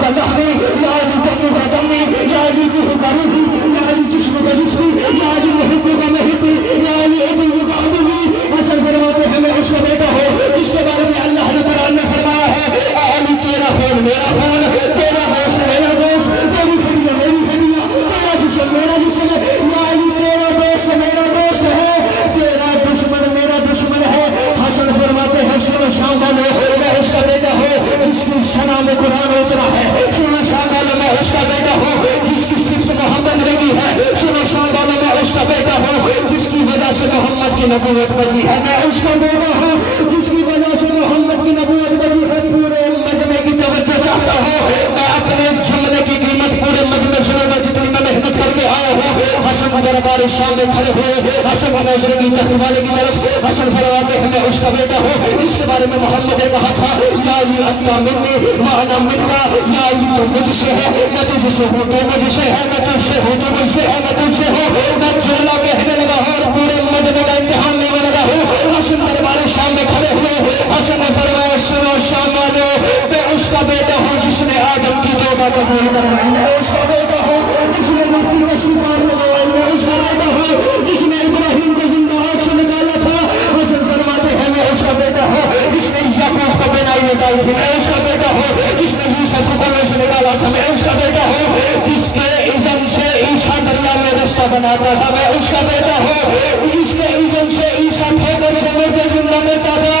کا لحمی، یا علی دم کا دمی، یا علی روح کا روحی، یا علی جسم کا جسمی، یا علی محب کا محبی، یا علی عدو کا عدوی. حسن فرماتے ہیں میں اس کا بیٹا ہوں جس کے بارے میں اللہ نے قرآن میں فرمایا ہے اے علی تیرا خون میرا خون، تیرا گوشت میرا گوشت، تیری ہڈیاں میری ہڈیاں، تیرا جسم میرا جسم. یا علی تیرا دوست میرا دوست ہے، تیرا دشمن میرا دشمن ہے. حسن فرماتے ہیں سنو شام والو میں اس کا بیٹا ہوں جس کی شنا میں قرآن اترا ہے. سنو شام والو میں اس کا بیٹا ہوں جس کی صفت محمد لگی ہے. سنو شام والو میں اس کا بیٹا ہوں جس کی وجہ سے محمد کی نبوت بچی ہے. میں اس کا بیٹا ہوں جس کی وجہ سے محمد کی نبوت بچی ہے. پورے مجمع کی توجہ چاہتا ہوں، میں اپنے جملے کی قیمت پورے مجمع سنوں گا جتنی میں محنت کر کے آیا ہوں. حسن دربار شام میں کھڑے ہوئے حسن مناظر کی تخت والے کی طرف حسن فرماتے ہیں میں اس کا بیٹا ہوں جس کے بارے میں محمد نے کہا تھا یا علی انت منی وانا منکا، یا علی تو مجھ سے ہے میں تجھ سے ہوں، تو مجھ سے ہے میں تجھ سے ہوں، تو مجھ سے ہے میں تجھ سے ہوں. میں جملہ کہنے لگا ہوں اور پورے مجمع کا امتحان لینے لگا ہوں. حسن دربار شام میں کھڑے ہوئے حسن نے فرمایا سنو شام والو میں اس کا بیٹا ہوں جس نے آدم کی توبہ قبول کروائی. میں اس کا بیٹا ہوں جس نے مفتی کا شکار لگوائی. میں اس کا بیٹا ہوں جس نے ابراہیم کو زندہ آگ سے نکالا تھا. حسن فرماتے ہیں میں اس کا بیٹا ہوں جس نے یعقوب کو بینائی نکالی تھی. میں اس کا بیٹا ہوں جس نے یوسف کو کنویں سے نکالا تھا. میں اس کا بیٹا ہوں جس کے اذن سے عیسیٰ دریا میں رستہ بناتا تھا. میں اس کا بیٹا ہوں جس کے اذن سے عیسیٰ ٹھوکر سے مردے زندہ کرتا تھا.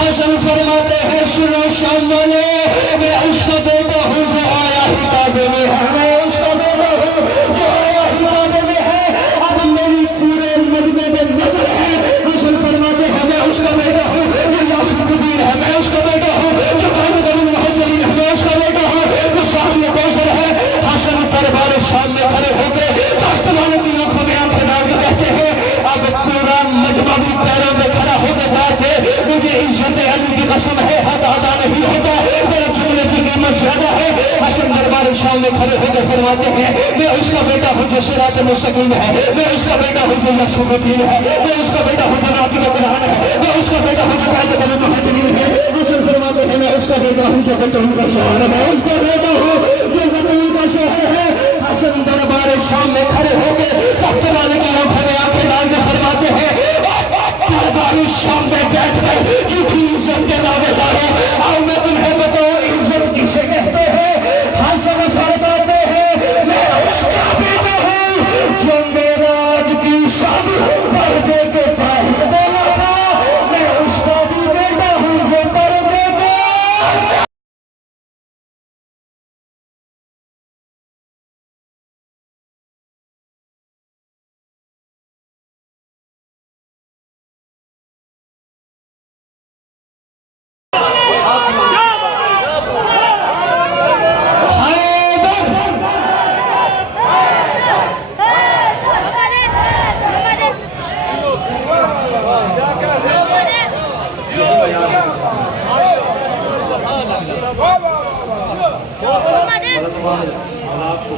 حسن فرماتے ہیں سنو شام والے میں اس کا بیٹا ہوں جو آیا ہی کعبے میں ہے. میں اس کا بیٹا ہوں جو آیا ہی کعبے میں ہے. اب میری پورے مجمع میں نظر ہے. حسن فرماتے ہیں میں اس کا بیٹا ہوں جو یاسر قدیر ہے. میں اس کا بیٹا ہوں جو محمد علی محجرین ہے. میں اس کا بیٹا ہوں جو صاحب کوثر ہے. حسن دربار شام میں کھڑے ہو کے تخت والے کی آنکھوں میں آنکھیں ڈال کے کہتے ہیں اب پورا مجمع بھی پیروں میں کھڑا ہو کے کہتے مجھے عزت علی کی قسم ہے حق ادا نہیں ہوتا، میرے جملے کی قیمت زیادہ ہے. حسن دربار شام میں کھڑے ہو کے فرماتے ہیں میں اس کا بیٹا ہوں جو صراط مستقیم ہے. میں اس کا بیٹا ہوں جو یسوع الدین ہے. میں اس کا بیٹا ہوں جو ناطق قرآن ہے. میں اس کا بیٹا ہوں جو قائد المہاجرین ہے. حسن فرماتے ہیں میں اس کا بیٹا ہوں جو بطول کا شوہر ہے. میں اس کا بیٹا ہوں جو بطول کا شوہر ہے. حسن دربار شام میں کھڑے ہو کے تخت والے کی آنکھوں میں آنکھیں ڈال کے فرماتے ہیں دربار شام میں بیٹھ کر جھوٹی عزت کے دعوے داروں اور میں تمہیں بتاؤں عزت کسے کہتے ہیں. حسن فرماتے ہیں میں اس کا بیٹا ہوں جو معراج کی شب پردے کے باہر بولا تھا. میں اس کا بھی بیٹا ہوں جو پردے کے حالات کو